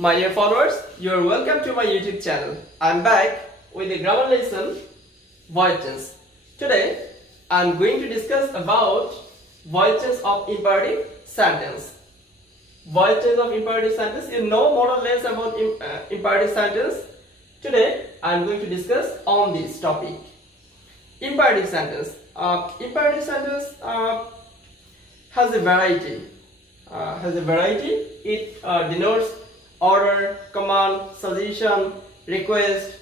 My dear followers, you are welcome to my YouTube channel. I am back with a grammar lesson, voice tense. Today, I am going to discuss about voice tense of imperative sentence. Voice tense of imperative sentence, you know more or less about imperative sentence. Today, I am going to discuss on this topic. Imperative sentence. Imperative sentence has a variety. It denotes order, command, suggestion, request,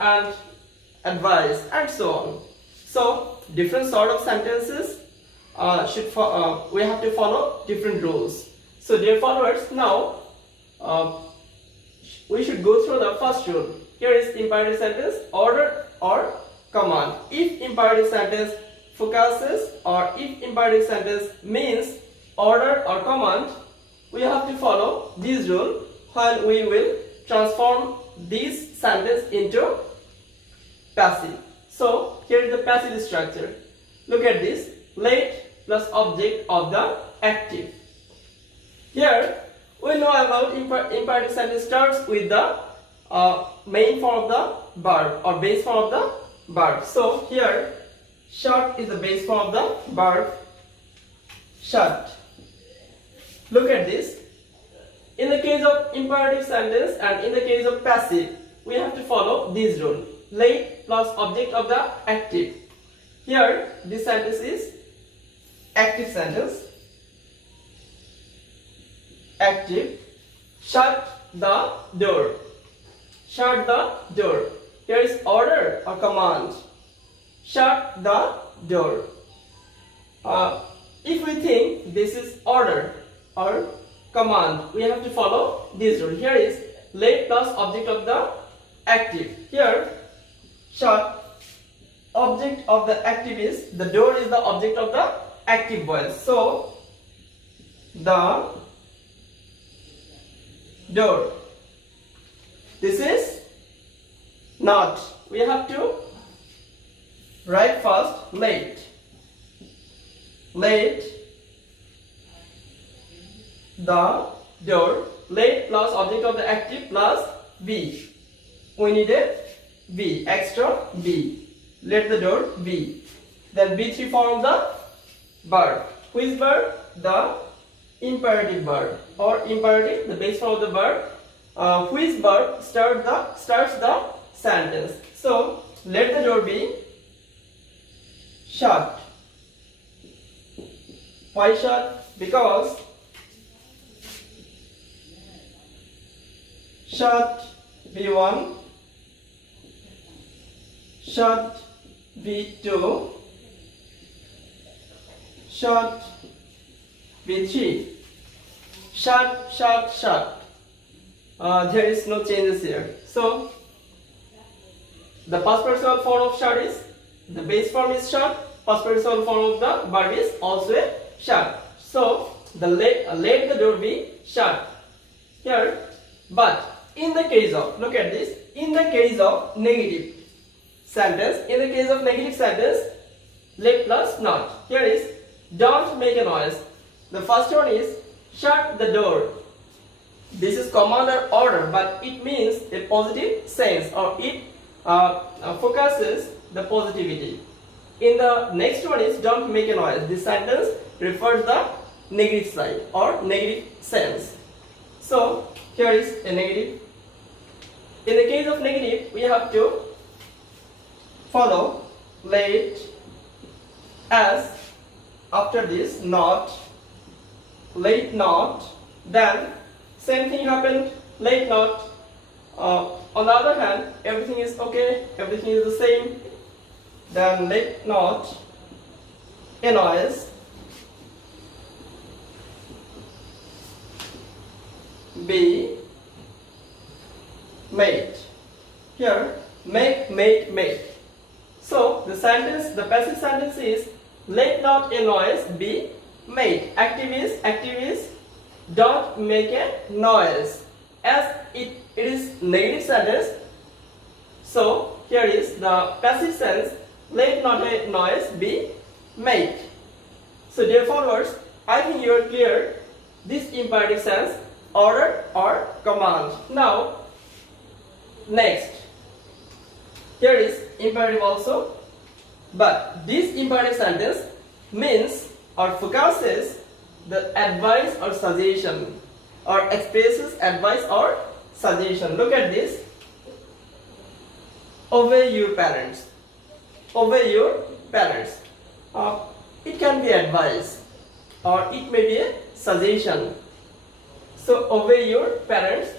and advice, and so on. So different sort of sentences we have to follow different rules. So dear followers, now we should go through the first rule. Here is imperative sentence, order or command. If imperative sentence focuses or if imperative sentence means order or command, we have to follow this rule when we will transform this sentence into passive. So here is the passive structure. Look at this, let plus object of the active. Here we know about imperative sentence starts with the main form of the verb or base form of the verb. So here shut is the base form of the verb shut. Look at this. In the case of imperative sentence and in the case of passive, we have to follow this rule. Let plus object of the active. Here, this sentence is active sentence. Active. Shut the door. Shut the door. Here is order or command. Shut the door. If we think this is order or command, we have to follow this rule. Here is let plus object of the active. Here shut, object of the active is the door is the object of the active voice. So the door. This is not. We have to write first let. Let the door. Let plus object of the active plus be. We need a be, extra be. Let the door be. Then B3 form of the verb. Which verb? The imperative verb or imperative, the base form of the verb. Which verb starts the sentence. So let the door be shut. Why shut? Because shut B1, shut B2, shut B3. Shut, shut, shut. There is no changes here. So the past participle form of shut is, the base form is shut, past participle form of the verb is also a shut. So the let the door be shut here. But in the case of, look at this, in the case of negative sentence, let plus not. Here is don't make a noise. The first one is shut the door. This is command or order, but it means a positive sense or it focuses the positivity. In the next one is don't make a noise. This sentence refers the negative side or negative sense. So here is a negative. In the case of negative, we have to follow let as after this not, let not, then same thing happened, let not. On the other hand, everything is okay, everything is the same, then let not a noise be made. Here make, made. So the sentence, the passive sentence is let not a noise be made. Active is don't make a noise. As it is negative sentence, so here is the passive sense, let not a noise be made. So dear followers, I think you are clear this imperative sense order or command. Now, next, here is imperative also, but this imperative sentence means or focuses the advice or suggestion, or expresses advice or suggestion. Look at this. Obey your parents. Obey your parents. It can be advice or it may be a suggestion. So obey your parents.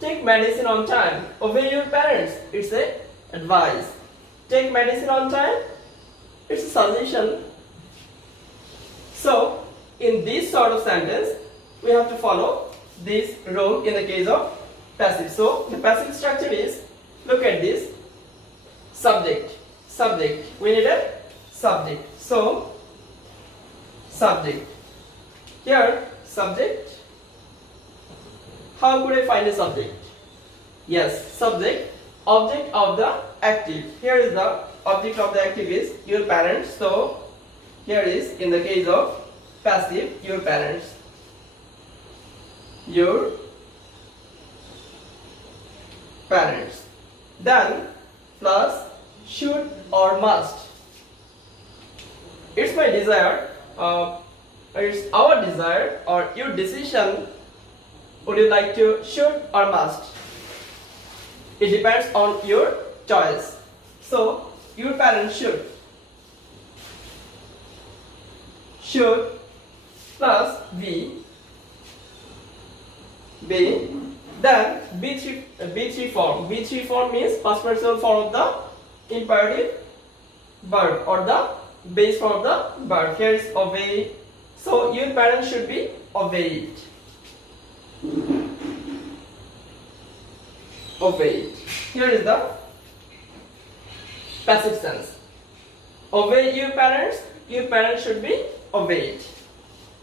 Take medicine on time. Obey your parents. It's a advice. Take medicine on time. It's a suggestion. So in this sort of sentence, we have to follow this rule in the case of passive. So the passive structure is, look at this, subject, subject. We need a subject. So subject. Here subject. How could I find a subject? Yes, subject, object of the active. Here is the object of the active is your parents. So here is, in the case of passive, your parents. Your parents. Then plus should or must. It's my desire, it's our desire or your decision. Would you like to should or must? It depends on your choice. So your parents should. Should plus be. Then B3 form. B3 form means past participle form of the imperative verb or the base form of the verb. Here is obey. So your parents should be obeyed. Obeyed. Here is the passive sense. Obey your parents should be obeyed.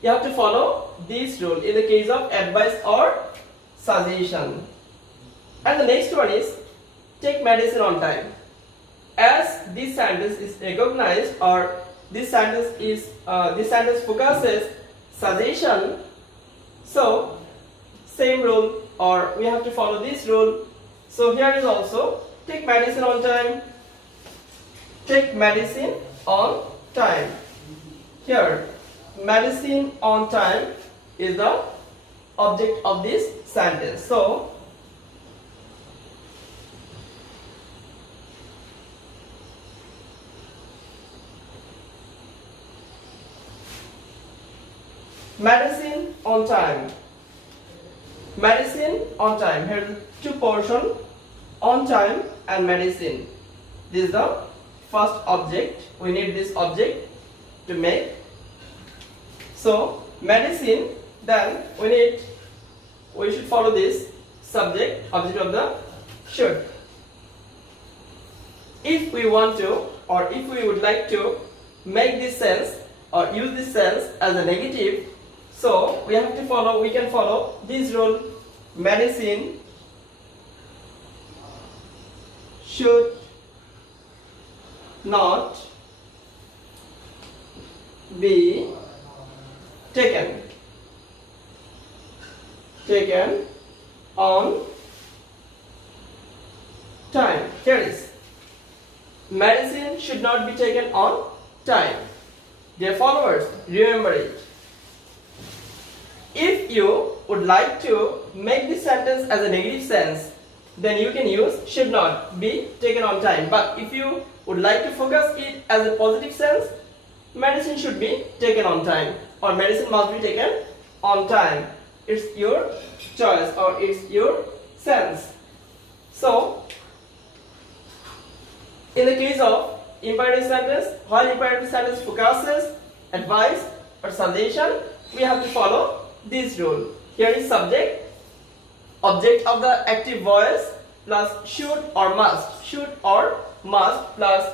You have to follow this rule in the case of advice or suggestion. And the next one is take medicine on time. As this sentence is recognized, or this sentence focuses suggestion, so same rule, or we have to follow this rule. So here is also take medicine on time. Take medicine on time. Here medicine on time is the object of this sentence. So medicine on time. Medicine on time. Here are two portions, on time and medicine. This is the first object. We need this object to make. So medicine, then we should follow this subject, object of the should. If we want to, or if we would like to make this sense or use this sense as a negative, so we can follow this rule. Medicine should not be taken on time. Here is medicine should not be taken on time. Dear followers, remember it. If you would like to make this sentence as a negative sense, then you can use should not be taken on time. But if you would like to focus it as a positive sense, medicine should be taken on time, or medicine must be taken on time. It's your choice, or it's your sense. So in the case of imperative sentence, while imperative sentence focuses advice or suggestion, we have to follow this rule. Here is subject, object of the active voice, plus should or must. Should or must plus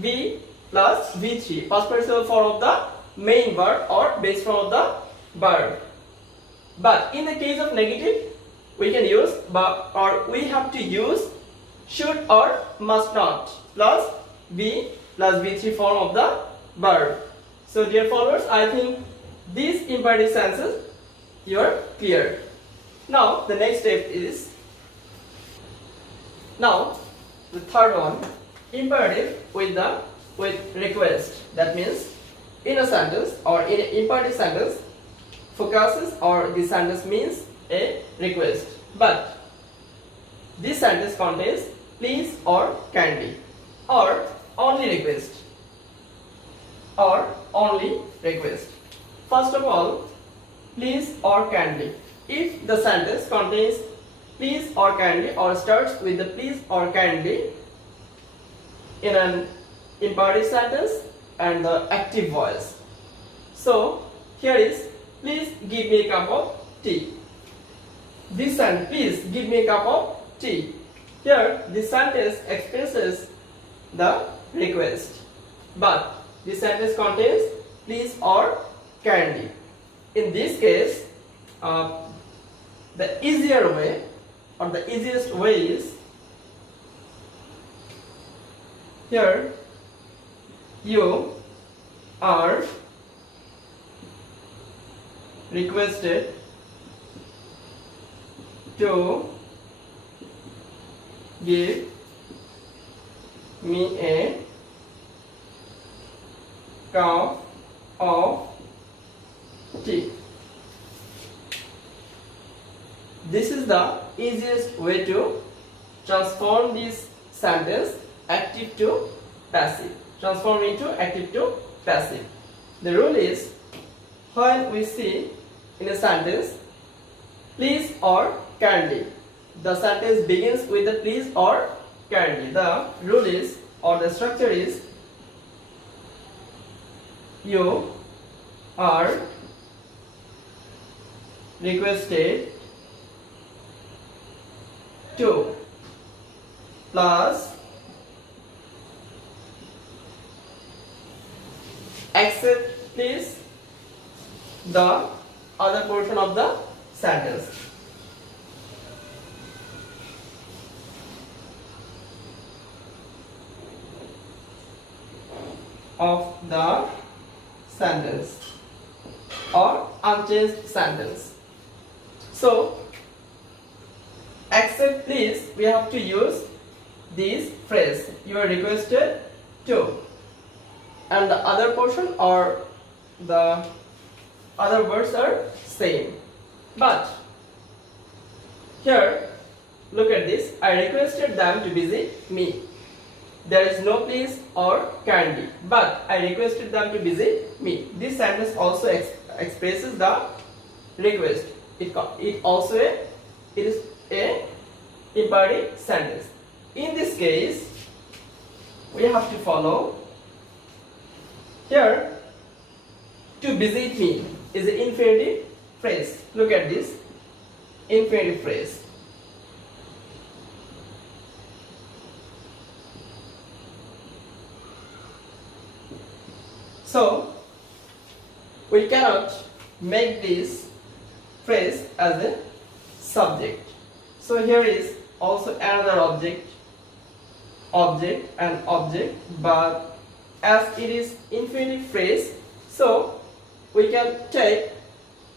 be plus V3, past participle form of the main verb or base form of the verb. But in the case of negative, we can use or we have to use should or must not plus be plus V3 form of the verb. So dear followers, I think these imperative senses you are clear. Now the next step is, now the third one, imperative with request. That means in a sentence or in an imperative sentence, focuses or the sentence means a request, but this sentence contains please or kindly or only request or only request. First of all, please or kindly. If the sentence contains please or kindly or starts with the please or kindly in an imperative sentence and the active voice. So here is, please give me a cup of tea. This sentence, please give me a cup of tea. Here this sentence expresses the request, but this sentence contains please or kindly. In this case, the easier way or the easiest way is, here you are requested to give me a cup of tea. This is the easiest way to transform this sentence active to passive. Transform into active to passive. The rule is, when we see in a sentence please or kindly, the sentence begins with the please or kindly. The rule is, or the structure is, you are requested to plus accept please the other portion of the sentence. Of the sentence or unchanged sentence. So accept please, we have to use this phrase, you are requested to, and the other portion or the other words are same. But here look at this, I requested them to visit me. There is no please or kindly, but I requested them to visit me. This sentence also expresses the request. It is a imperative sentence. In this case, we have to follow. Here, to visit me is an infinitive phrase. Look at this infinitive phrase. So we cannot make this phrase as a subject. So here is also another object and object, but as it is infinitive phrase, so we can take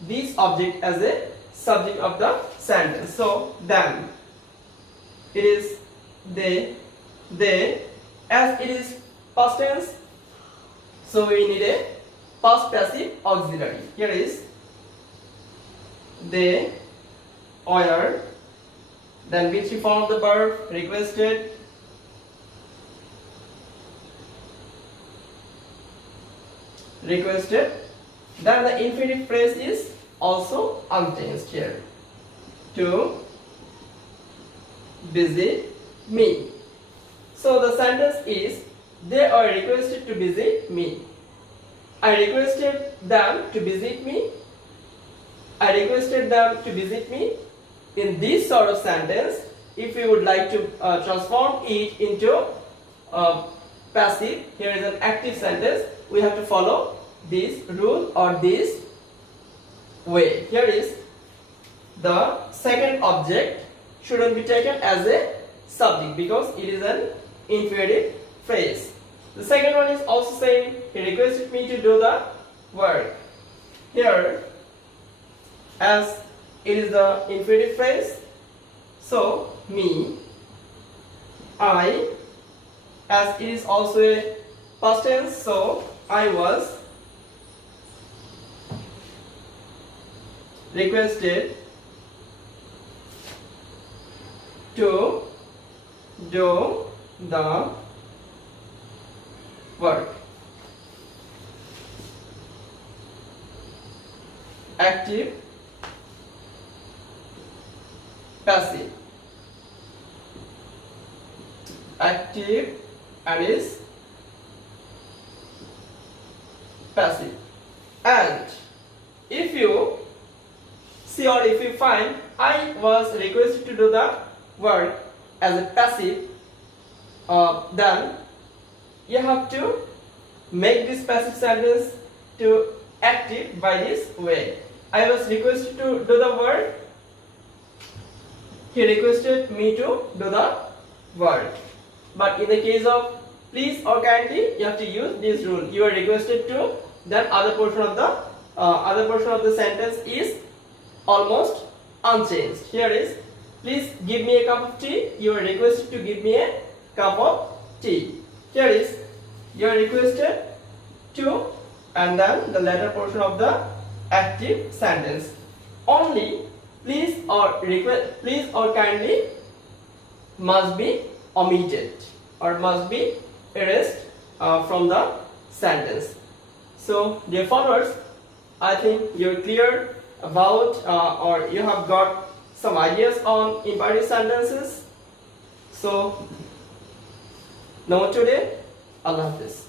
this object as a subject of the sentence. So them, it is they, as it is past tense, so we need a past passive auxiliary. Here is they were, then which form of the verb requested, then the infinitive phrase is also unchanged here, to visit me. So the sentence is, they are requested to visit me. I requested them to visit me. I requested them to visit me. In this sort of sentence, if we would like to transform it into passive, here is an active sentence, we have to follow this rule or this way. Here is the second object shouldn't be taken as a subject because it is an infinitive phrase. The second one is also saying, he requested me to do the work. Here, as it is the infinitive phrase. So me, I, as it is also a past tense, so I was requested to do the work. Active, passive. Active and is passive. And if you see or if you find I was requested to do the work as a passive, then you have to make this passive sentence to active by this way. I was requested to do the work. He requested me to do the work. But in the case of please or kindly, you have to use this rule. You are requested to, then other portion of the sentence is almost unchanged. Here is please give me a cup of tea. You are requested to give me a cup of tea. Here is you are requested to, and then the latter portion of the active sentence. Only please or kindly must be omitted or must be erased from the sentence. So dear followers, I think you're clear about or you have got some ideas on imperative sentences. So now today, Allah Hafiz.